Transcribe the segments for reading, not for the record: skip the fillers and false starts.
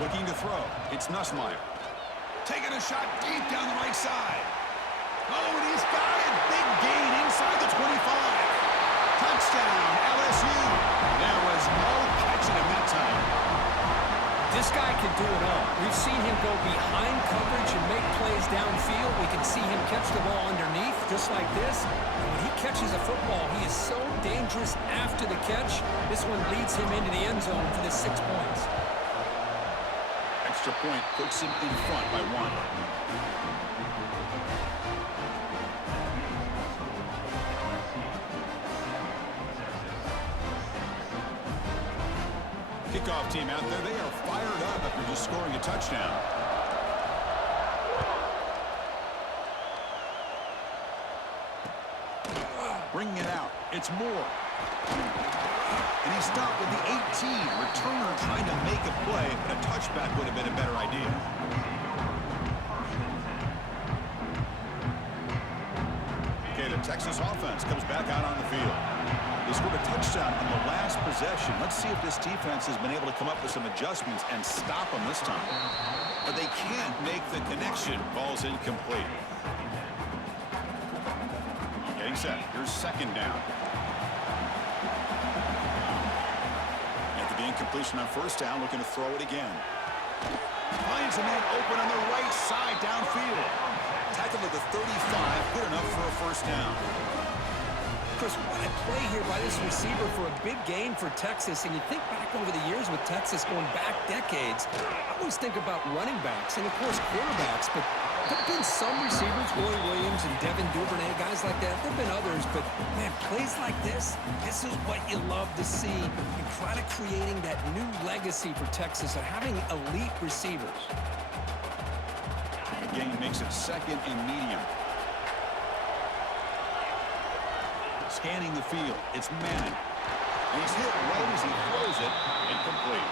Looking to throw. It's Nussmeier. Taking a shot deep down the right side. Oh, and he's got it. Big gain inside the 25. Touchdown, LSU. There was no catching him that time. This guy can do it all. We've seen him go behind coverage and make plays downfield. We can see him catch the ball underneath, just like this. And when he catches a football, he is so dangerous after the catch. This one leads him into the end zone for the 6 points. Extra point puts him in front by 1. Kickoff team out there, they are fired up after just scoring a touchdown. Bringing it out, it's Moore. And he stopped with the 18. Returner trying to make a play, but a touchback would have been a better idea. Okay, the Texas offense comes back out on the field. They scored a touchdown on the last possession. Let's see if this defense has been able to come up with some adjustments and stop them this time. But they can't make the connection. Ball's incomplete. Getting set. Here's second down. After the incompletion on first down, looking to throw it again. Finds a man open on the right side downfield. Tackle at the 35. Good enough for a first down. Chris, what a play here by this receiver for a big gain for Texas. And you think back over the years with Texas going back decades, I always think about running backs and, of course, quarterbacks. But there have been some receivers, Willie Williams and Devin Duvernay, guys like that. There have been others. But, man, plays like this is what you love to see. And kind of creating that new legacy for Texas of having elite receivers. The game makes it second and medium. Scanning the field, it's Manning. And he's hit right as he throws it, incomplete.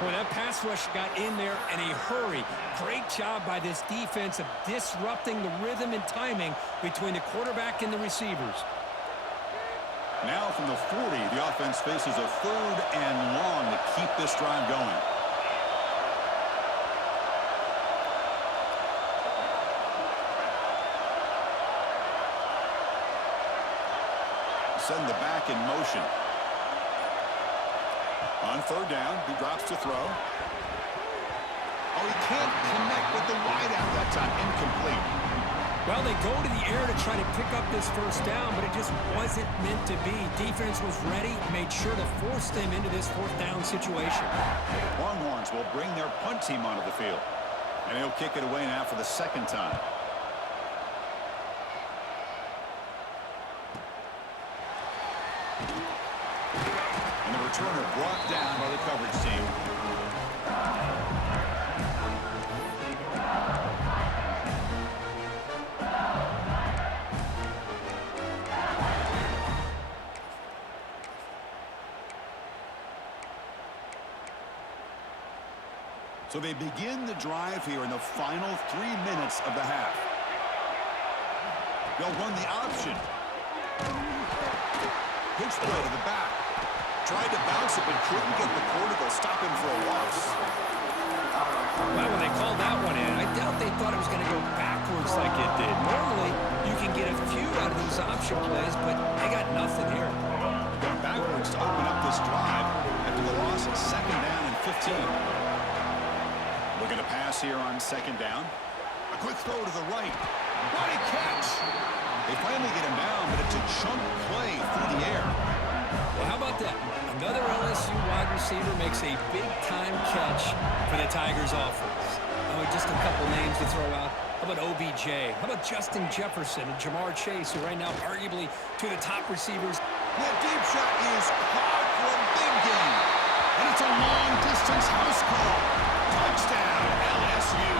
Boy, that pass rush got in there in a hurry. Great job by this defense of disrupting the rhythm and timing between the quarterback and the receivers. Now from the 40, the offense faces a 3rd and long to keep this drive going. Send the back in motion. On 3rd down, he drops to throw. Oh, he can't connect with the wideout that time. Incomplete. Well, they go to the air to try to pick up this first down, but it just wasn't meant to be. Defense was ready, made sure to force them into this 4th down situation. Longhorns will bring their punt team onto the field. And he'll kick it away now for the 2nd time. Returner brought down by the coverage team. So they begin the drive here in the final 3 minutes of the half. They'll run the option. Pitch play to the back. Tried to bounce it, but couldn't get the quarter to stop him for a loss. Well, when they called that one in, I doubt they thought it was going to go backwards like it did. Normally, you can get a few out of these option plays, but they got nothing here. Going backwards to open up this drive after the loss at 2nd down and 15. Looking to pass here on 2nd down. A quick throw to the right. What a catch! They finally get him down, but it's a chunk play through the air. Well, how about that? Another LSU wide receiver makes a big-time catch for the Tigers offense. Oh, just a couple names to throw out. How about OBJ? How about Justin Jefferson and Jamar Chase, who right now arguably two of the top receivers? That deep shot is caught for a big gain. And it's a long-distance house call. Touchdown, LSU.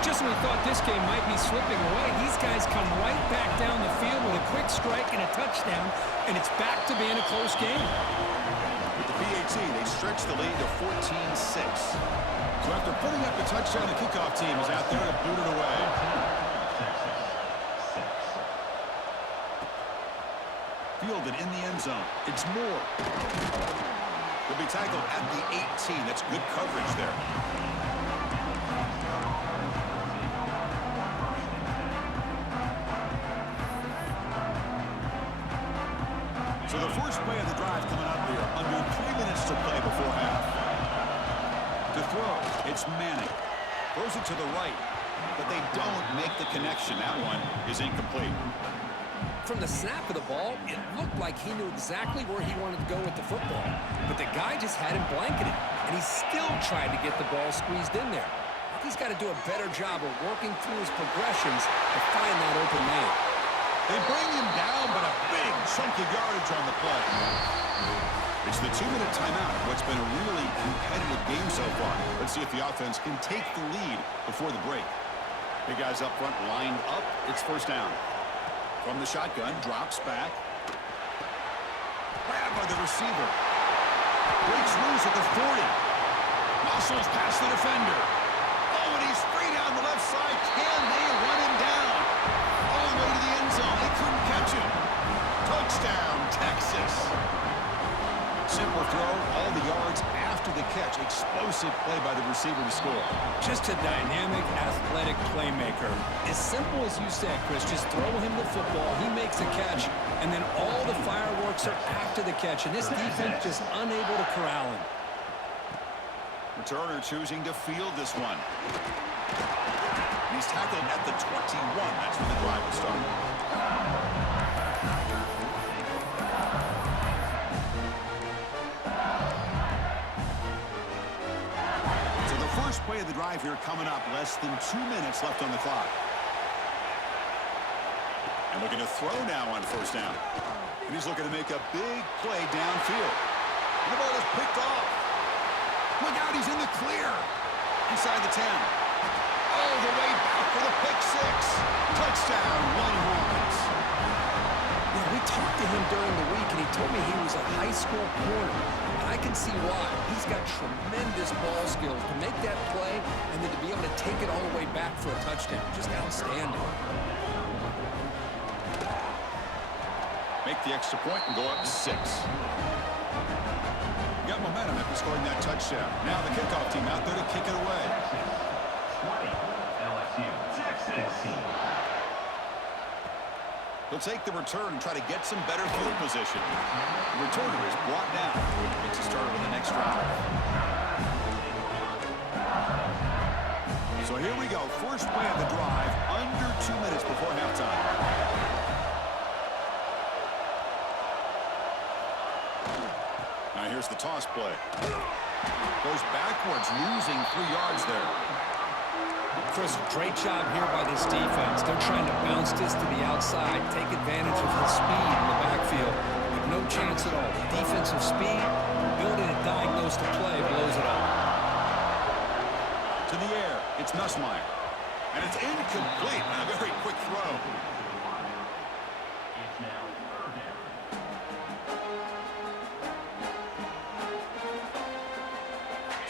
Just when we thought this game might be slipping away, these guys come right back down the field with a quick strike and a touchdown, and it's back to being a close game. With the PAT, they stretch the lead to 14-6. So after putting up the touchdown, the kickoff team is out there to boot it away. Fielded in the end zone. It's Moore. He'll be tackled at the 18. That's good coverage there. So the first play of the drive coming up here. Under 3 minutes to play before half. To throw, it's Manning. Throws it to the right, but they don't make the connection. That one is incomplete. From the snap of the ball, it looked like he knew exactly where he wanted to go with the football. But the guy just had him blanketed, and he still tried to get the ball squeezed in there. He's got to do a better job of working through his progressions to find that open man. They bring him down, but a big chunk of yardage on the play. It's the 2-minute timeout. What's been a really competitive game so far. Let's see if the offense can take the lead before the break. Big guys up front lined up. It's first down. From the shotgun, drops back. Grabbed by the receiver. Breaks loose at the 40. Muscles past the defender. Oh, and he's free down the left side. Can they run him down? All the way to the end zone. They couldn't catch him. Touchdown, Texas. Simple throw, all the yards after the catch. Explosive play by the receiver to score. Just a dynamic, athletic playmaker. As simple as you said, Chris, just throw him the football, he makes a catch, and then all the fireworks are after the catch, and this defense just unable to corral him. Turner choosing to field this one. He's tackled at the 21. That's when the drive will start. First play of the drive here coming up. Less than 2 minutes left on the clock. And looking to throw now on first down. And he's looking to make a big play downfield. And the ball is picked off. Look out, he's in the clear. Inside the 10. All the way back for the pick six. Touchdown, Longhorns. Yeah, we talked to him during the week, and he told me he was a high school corner. I can see why. He's got tremendous ball skills to make that play and then to be able to take it all the way back for a touchdown. Just outstanding. Make the extra point and go up 6. You got momentum after scoring that touchdown. Now the kickoff team out there to kick it away. 20, LSU, Texas. He'll take the return and try to get some better field position. The returner is brought down. Gets us started with the next drive. So here we go. First play of the drive. Under 2 minutes before halftime. Now here's the toss play. Goes backwards, losing 3 yards there. Chris, great job here by this defense. They're trying to bounce this to the outside, take advantage of his speed in the backfield, but no chance at all. Defensive speed, ability to diagnose the play, blows it up. To the air, it's Nussmeier. And it's incomplete on a very quick throw.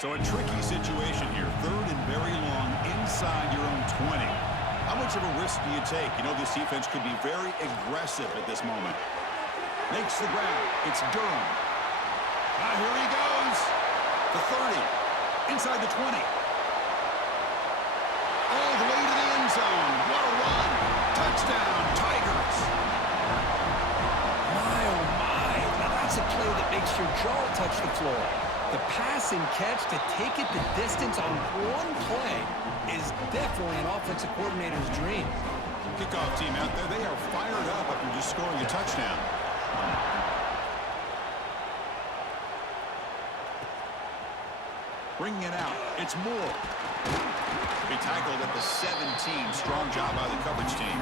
So a tricky situation here. Third and very long inside your own 20. How much of a risk do you take? You know, this defense could be very aggressive at this moment. Makes the grab. It's Durham. Here he goes. The 30. Inside the 20. All the way to the end zone. What a run. Touchdown, Tigers. My, oh my. Now that's a play that makes your jaw touch the floor. The pass and catch to take it the distance on one play is definitely an offensive coordinator's dream. Kickoff team out there, they are fired up after just scoring a touchdown. Bringing it out, it's Moore. Be tackled at the 17. Strong job by the coverage team.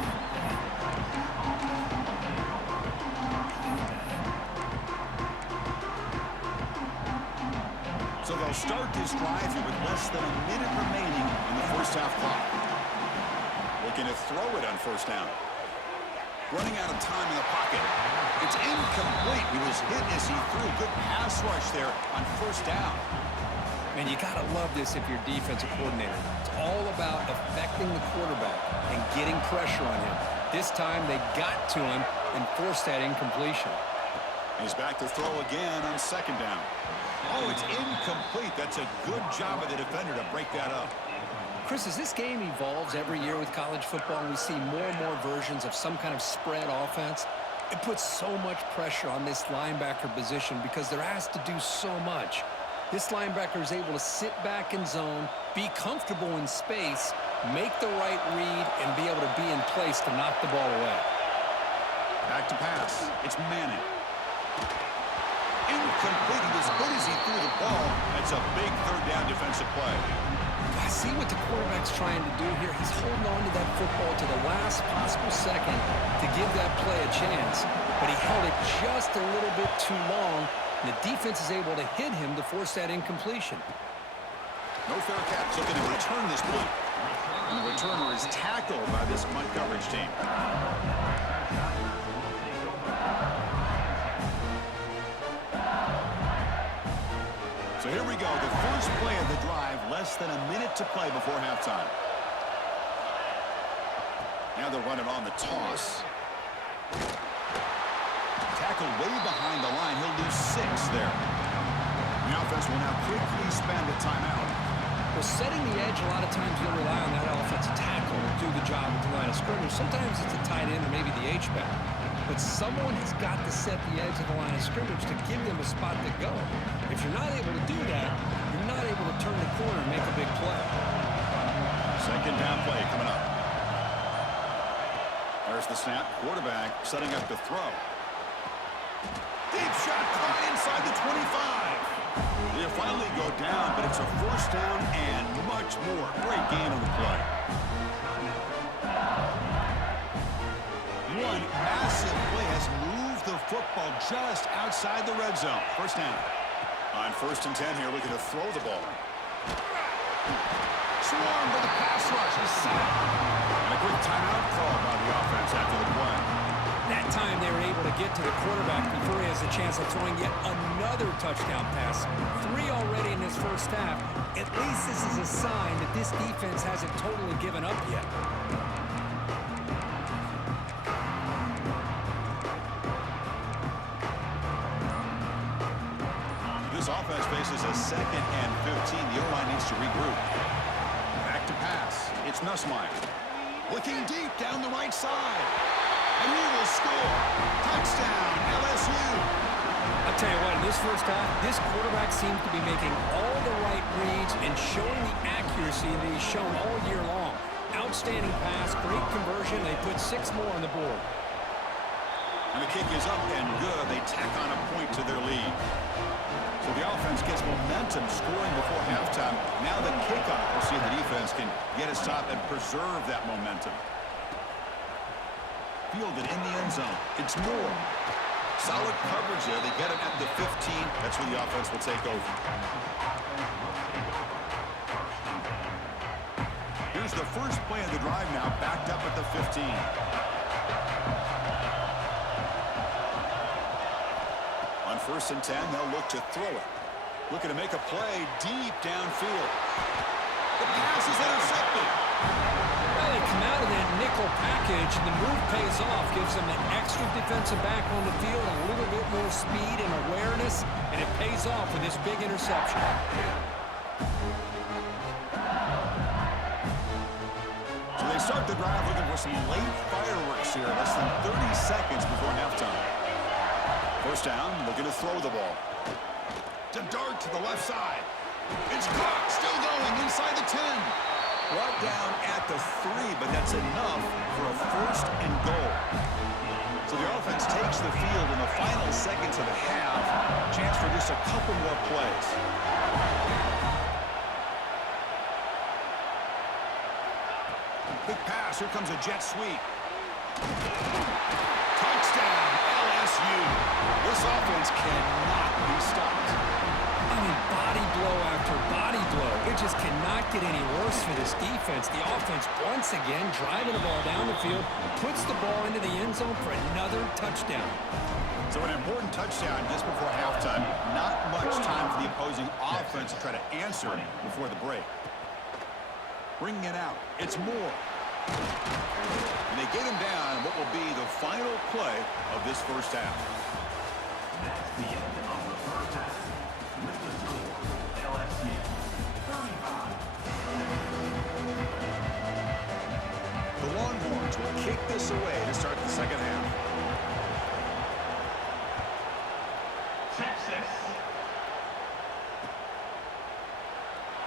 So they'll start this drive here with less than a minute remaining in the first half clock. Looking to throw it on first down. Running out of time in the pocket. It's incomplete. He was hit as he threw. Good pass rush there on first down. Man, you got to love this if you're defensive coordinator. It's all about affecting the quarterback and getting pressure on him. This time they got to him and forced that incompletion. He's back to throw again on second down. Oh, it's incomplete. That's a good job of the defender to break that up. Chris, as this game evolves every year with college football, and we see more and more versions of some kind of spread offense, it puts so much pressure on this linebacker position because they're asked to do so much. This linebacker is able to sit back in zone, be comfortable in space, make the right read, and be able to be in place to knock the ball away. Back to pass. It's Manning. Incomplete. He was good as he threw the ball. That's a big third down defensive play. I see what the quarterback's trying to do here. He's holding on to that football to the last possible second to give that play a chance. But he held it just a little bit too long, and the defense is able to hit him to force that incompletion. No fair catch. Looking to return this punt. And the returner is tackled by this punt coverage team. So here we go, the first play of the drive, less than a minute to play before halftime. Now they're running on the toss. Tackled way behind the line. He'll lose 6 there. The offense will now quickly spend a timeout. Well, setting the edge, a lot of times you'll rely on that offensive tackle to do the job at the line of scrimmage. Sometimes it's a tight end or maybe the H-back. But someone has got to set the edge of the line of scrimmage to give them a spot to go. If you're not able to do that, you're not able to turn the corner and make a big play. Second down play coming up. There's the snap. Quarterback setting up to throw. Deep shot caught inside the 25. They'll finally go down, but it's a first down and much more. Great gain on the play. One massive play has moved the football just outside the red zone. First down. On 1st and 10 here, looking to throw the ball. Swarmed by the pass rush. He's sacked. And a quick timeout call by the offense after the play. That time they were able to get to the quarterback before he has a chance of throwing yet another touchdown pass. 3 already in this first half. At least this is a sign that this defense hasn't totally given up yet. This offense faces a 2nd and 15. The O-line needs to regroup. Back to pass. It's Nussmeier. Looking deep down the right side. And he will score. Touchdown, LSU. I'll tell you what, in this first half, this quarterback seems to be making all the right reads and showing the accuracy that he's shown all year long. Outstanding pass, great conversion. They put 6 more on the board. And the kick is up and good. They tack on a point to their lead. So the offense gets momentum scoring before halftime. Now the kickoff. We'll see if the defense can get a stop and preserve that momentum. Fielded in the end zone. It's Moore. Solid coverage there. They get him at the 15. That's where the offense will take over. Here's the first play of the drive now, backed up at the 15. On 1st and 10, they'll look to throw it. Looking to make a play deep downfield. The pass is intercepted. Well, they come out of that nickel package, and the move pays off, gives them an extra defensive back on the field, a little bit more speed and awareness, and it pays off with this big interception. So they start the drive looking for some late fireworks here, less than 30 seconds before halftime. First down, looking to throw the ball. To dart to the left side. It's caught, still going inside the 10. Brought down at the 3, but that's enough for a 1st and goal. So the offense takes the field in the final seconds of the half. Chance for just a couple more plays. Big pass, here comes a jet sweep. Touchdown, LSU. This offense cannot be stopped. I mean, body blow after body blow. It just cannot get any worse for this defense. The offense, once again, driving the ball down the field, puts the ball into the end zone for another touchdown. So an important touchdown just before halftime. Not much time for the opposing offense to try to answer before the break. Bringing it out. It's Moore. And they get him down what will be the final play of this first half. That's the end of the first half. kick this away to start the second half. Texas.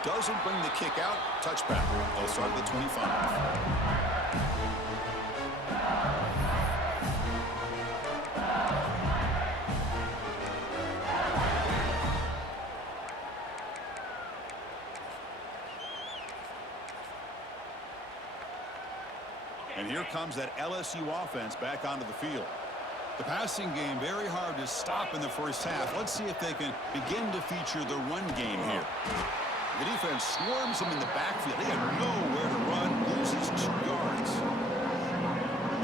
Doesn't bring the kick out. Touchback. They'll start at the 25. And here comes that LSU offense back onto the field. The passing game very hard to stop in the first half. Let's see if they can begin to feature the run game here. The defense swarms him in the backfield. They have nowhere to run. Loses 2 yards.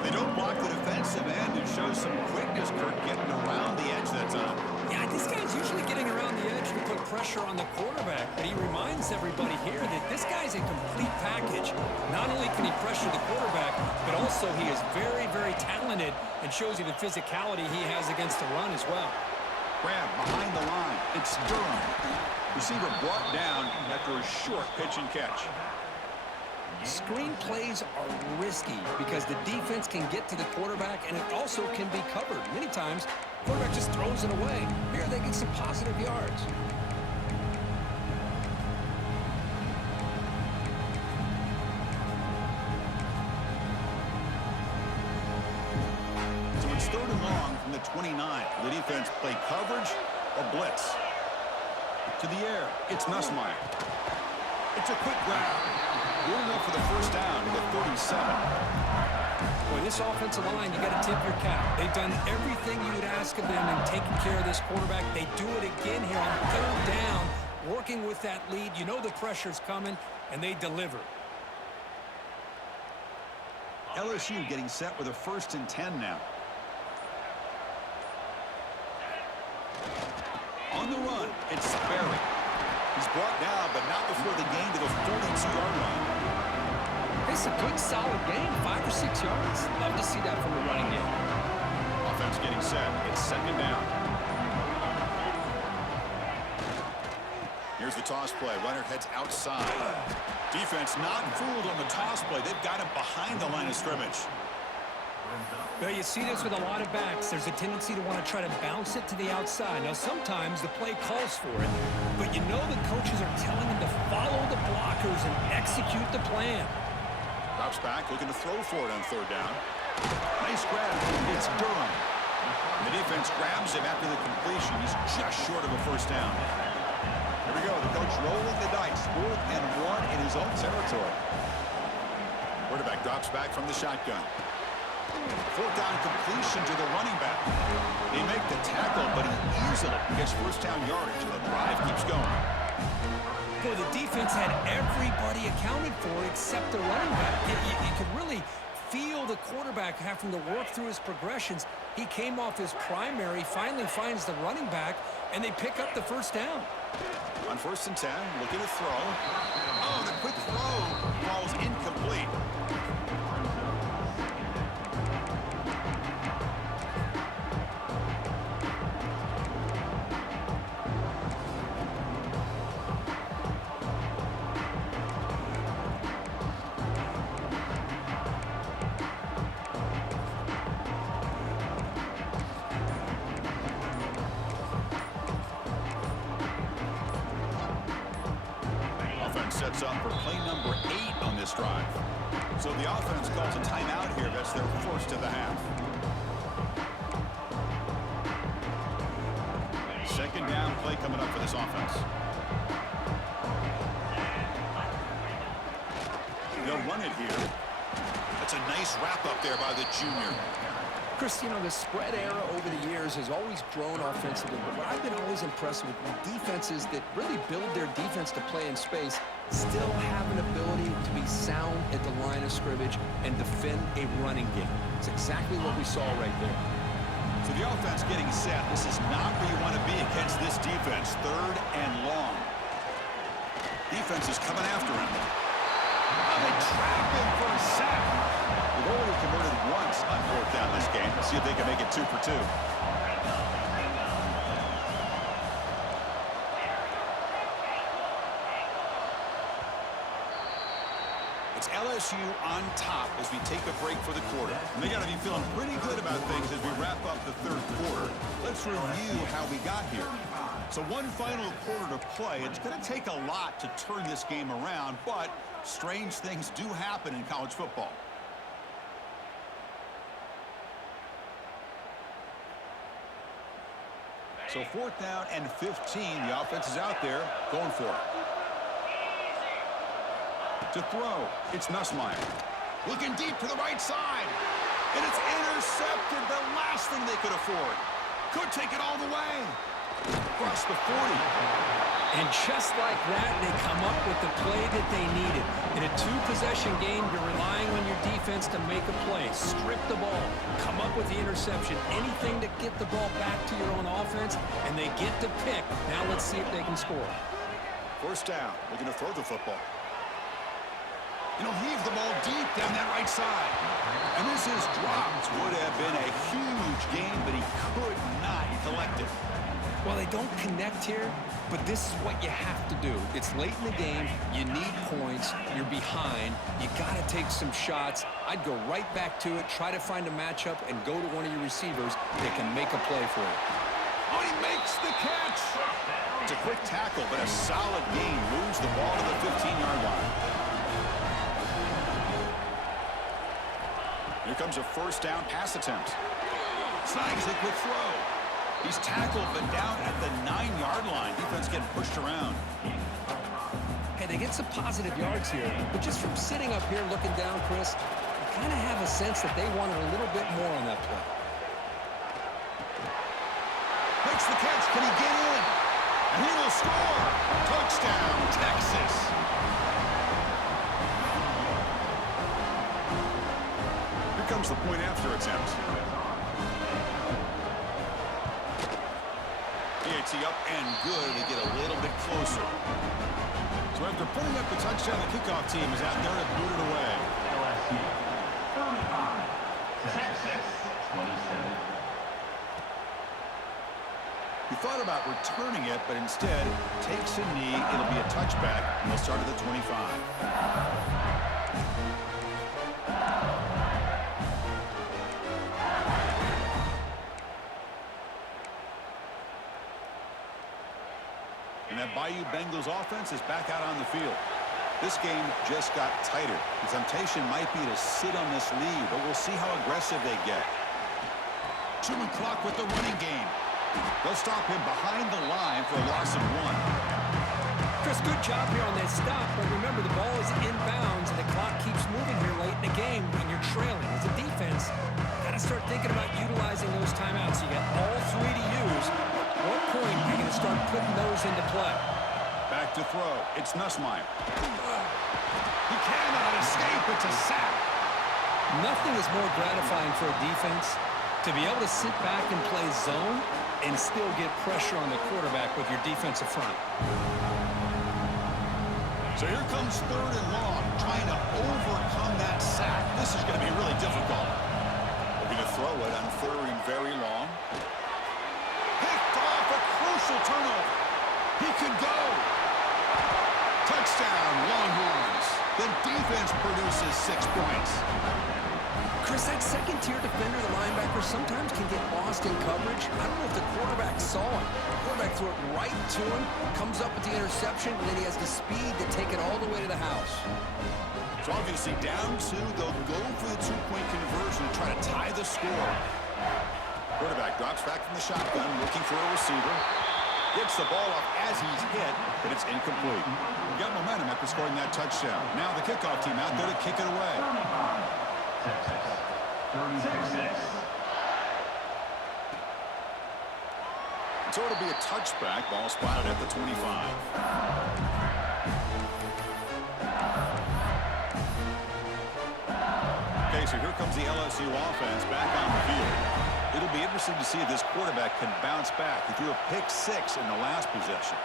They don't block the defensive end and show some quickness, Kirk, getting around the edge that time. Yeah, this guy's usually getting around the edge to put pressure on the quarterback, but he reminds everybody here that this guy's a complete package. Not only can he pressure the quarterback, but also he is very, very talented and shows you the physicality he has against the run as well. Grab behind the line. It's Durham. Receiver brought down after a short pitch and catch. Screen plays are risky because the defense can get to the quarterback and it also can be covered. Many times, the quarterback just throws it away. Here they get some positive yards. So it's 3rd and long from the 29. The defense play coverage or blitz. To the air, it's Nussmeier. It's a quick grab. Good enough for the first down to the 37. Boy, this offensive line, you got to tip your cap. They've done everything you would ask of them in taking care of this quarterback. They do it again here on 3rd down, working with that lead. You know the pressure's coming, and they deliver. LSU getting set with a 1st and 10 now. On the run, it's Sperry. He's brought down, but not before the gain to the 42-yard line. It's a good, solid game, 5 or 6 yards. Love to see that from the running game. Offense getting set. It's 2nd down. Here's the toss play. Leonard heads outside. Defense not fooled on the toss play. They've got him behind the line of scrimmage. Well, you see this with a lot of backs. There's a tendency to want to try to bounce it to the outside. Now, sometimes the play calls for it, but you know the coaches are telling them to follow the blockers and execute the plan. Drops back, looking to throw for it on 3rd down. Nice grab. It's Durham. The defense grabs him after the completion. He's just short of a 1st down. Here we go. The coach rolling the dice. 4th and 1 in his own territory. Quarterback drops back from the shotgun. 4th down completion to the running back. They make the tackle, but he easily gets 1st down yardage, and the drive keeps going. Boy, the defense had everybody accounted for except the running back. You could really feel the quarterback having to work through his progressions. He came off his primary, finally finds the running back, and they pick up the 1st down. On 1st and 10, looking to throw. Oh, the quick throw falls incomplete. Sets up for play number 8 on this drive. So the offense calls a timeout here. That's their 1st of the half. 2nd down play coming up for this offense. They'll run it here. That's a nice wrap up there by the junior. Chris, you know, the spread era over the years has always grown offensively, but what I've been always impressed with defenses that really build their defense to play in space still have an ability to be sound at the line of scrimmage and defend a running game. It's exactly what we saw right there. So the offense getting set. This is not where you want to be against this defense. 3rd and long. Defense is coming after him. Oh, they trap him for a sack. They've already converted once on 4th down this game. Let's see if they can make it 2 for 2. It's LSU on top as we take a break for the quarter. And they got to be feeling pretty good about things as we wrap up the third quarter. Let's review how we got here. So one final quarter to play. It's going to take a lot to turn this game around, but strange things do happen in college football. So 4th down and 15. The offense is out there going for it. To throw, it's Nussmeier. Looking deep to the right side. And it's intercepted. The last thing they could afford. Could take it all the way. Across the 40. And just like that, they come up with the play that they needed. In a two-possession game, you're relying on your defense to make a play. Strip the ball. Come up with the interception. Anything to get the ball back to your own offense, and they get to pick. Now let's see if they can score. 1st down. Looking to throw the football. Heave the ball deep down that right side. And this is dropped. Would have been a huge game, but he could not collect it. Well, they don't connect here, but this is what you have to do. It's late in the game. You need points. You're behind. You got to take some shots. I'd go right back to it, try to find a matchup, and go to one of your receivers that can make a play for you. Oh, he makes the catch. It's a quick tackle, but a solid gain. Moves the ball to the 15-yard line. Here comes a 1st down pass attempt. Snags a quick throw. He's tackled, but down at the 9-yard line. Defense getting pushed around. Hey, they get some positive yards here, but just from sitting up here looking down, Chris, you kind of have a sense that they wanted a little bit more on that play. Makes the catch. Can he get in? And he will score. Touchdown, Texas. Here comes the point after attempt. PAT up and good. They get a little bit closer. So after putting up the touchdown, the kickoff team is out there to boot it away. LSU 35, Texas 27. He thought about returning it, but instead takes a knee. It'll be a touchback, and they'll start at the 25. And that Bayou Bengals offense is back out on the field. This game just got tighter. The temptation might be to sit on this lead, but we'll see how aggressive they get. Chewing clock with the running game. They'll stop him behind the line for a loss of 1. Chris, good job here on that stop, but remember the ball is inbounds and the clock keeps moving here late in the game when you're trailing. As a defense, you got to start thinking about utilizing those timeouts. You got all 3 to use. At what point are you going to start putting those into play? Back to throw. It's Nussmeier. He cannot escape. It's a sack. Nothing is more gratifying for a defense to be able to sit back and play zone and still get pressure on the quarterback with your defensive front. So here comes 3rd and long, trying to overcome that sack. This is going to be really difficult. Looking to throw it on 3rd and very long. Picked off a crucial turnover. He could go. Touchdown, Longhorns. The defense produces 6 points. Chris, that second-tier defender, the linebacker, sometimes can get lost in coverage. I don't know if the quarterback saw it. The quarterback threw it right to him, comes up with the interception, and then he has the speed to take it all the way to the house. So obviously down 2, they'll go for the 2-point conversion to try to tie the score. Quarterback drops back from the shotgun, looking for a receiver. Gets the ball up as he's hit, but it's incomplete. We got momentum after scoring that touchdown. Now the kickoff team out there to kick it away. Texas 36. So it'll be a touchback. Ball spotted at the 25. Okay, so here comes the LSU offense back on the field. It'll be interesting to see if this quarterback can bounce back. He threw a pick 6 in the last possession.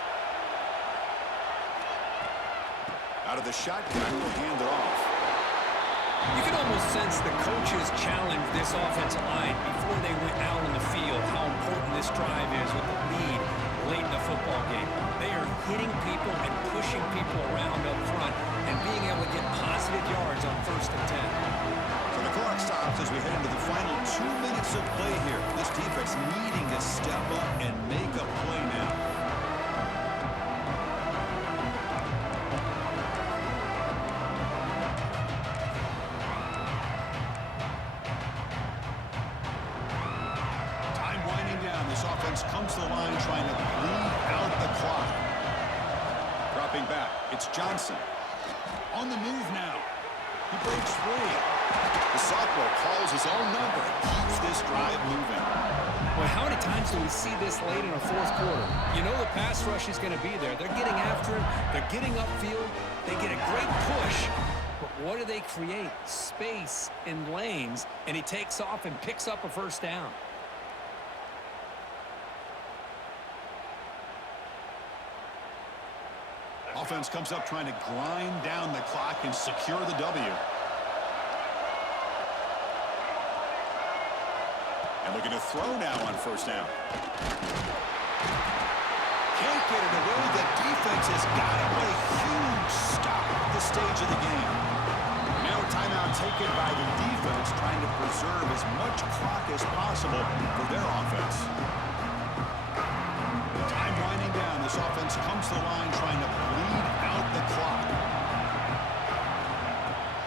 Out of the shotgun, he'll hand it off. You can almost sense the coaches challenge this offensive line before they went out on the field, how important this drive is with the lead late in the football game. They are hitting people and pushing people around up front and being able to get positive yards Stepping back, it's Johnson. On the move now. He breaks free. The sophomore calls his own number and keeps this drive moving. Well, how many times do we see this late in a fourth quarter? You know the pass rush is going to be there. They're getting after him. They're getting upfield. They get a great push. But what do they create? Space in lanes, and he takes off and picks up a first down. Offense comes up trying to grind down the clock and secure the W. And looking to throw now on first down. Can't get it away. The defense has got it. What a huge stop at this stage of the game. Now a timeout taken by the defense, trying to preserve as much clock as possible for their offense. Time winding down. This offense comes to the line trying to bleed out the clock.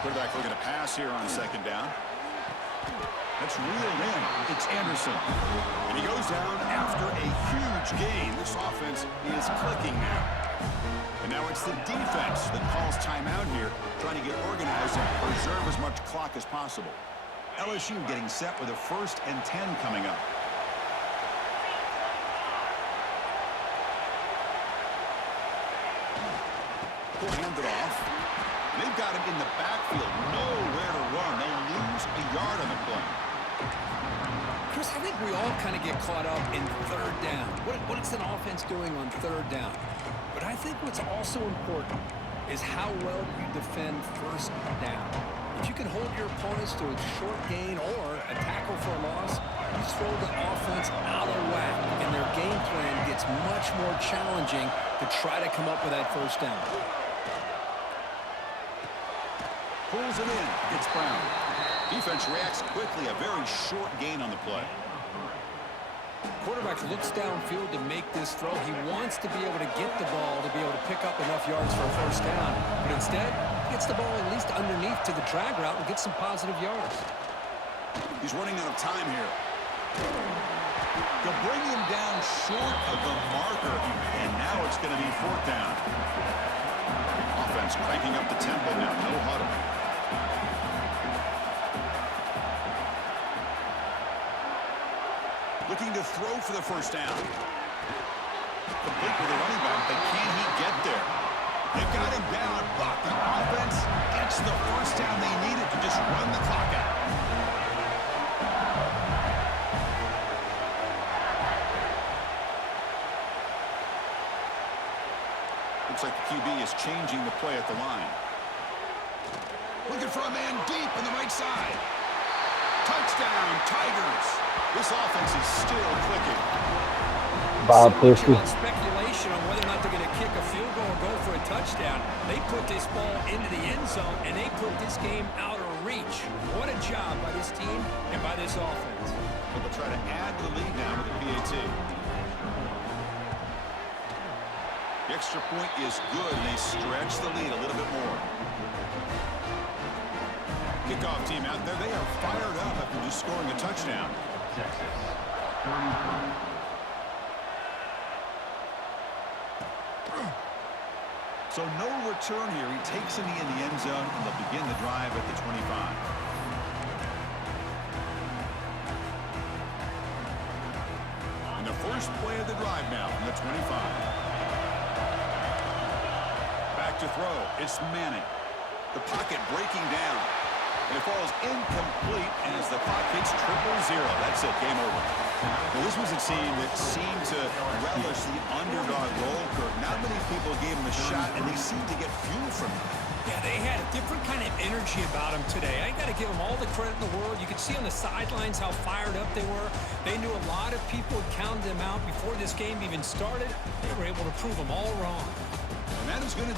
Quarterback looking to pass here on second down. That's reeled in. It's Anderson. And he goes down after a huge gain. This offense is clicking now. And now it's the defense that calls timeout here, trying to get organized and preserve as much clock as possible. LSU getting set with a 1st and 10 coming up. Will hand it off. They've got him in the backfield. Nowhere to run. They'll lose a yard on the play. Chris, I think we all kind of get caught up in third down. What is an offense doing on third down? But I think what's also important is how well you defend first down. If you can hold your opponents to a short gain or a tackle for a loss, you throw the offense out of whack, and their game plan gets much more challenging to try to come up with that first down. Pulls it in. It's Brown. Defense reacts quickly. A very short gain on the play. Quarterback looks downfield to make this throw. He wants to be able to get the ball to be able to pick up enough yards for a first down. But instead, he gets the ball at least underneath to the drag route and gets some positive yards. He's running out of time here. They'll bring him down short of the marker, and now it's going to be 4th down. Offense cranking up the tempo now. No huddle. Looking to throw for the first down. Complete with the running back, but can he get there? They've got him down, but the offense gets the first down they needed to just run the clock out. Looks like the QB is changing the play at the line. Looking for a man deep on the right side. Touchdown, Tigers. This offense is still clicking. So much about speculation on whether or not they're going to kick a field goal or go for a touchdown. They put this ball into the end zone, and they put this game out of reach. What a job by this team and by this offense. But they'll try to add to the lead now with the PAT. The extra point is good, and they stretch the lead a little bit more. Kickoff team out there. They are fired up after just scoring a touchdown. Texas, 33. So no return here. He takes it in the end zone, and they'll begin the drive at the 25. And the first play of the drive now from the 25. Back to throw. It's Manning. The pocket breaking down. And it falls incomplete as the clock hits 0-0. That's it. Game over. Well, this was a team that seemed to relish the underdog role. Not many people gave them a shot, and they seemed to get fuel from it. Yeah, they had a different kind of energy about them today. I got to give them all the credit in the world. You could see on the sidelines how fired up they were. They knew a lot of people had counted them out before this game even started. They were able to prove them all wrong. And that is going to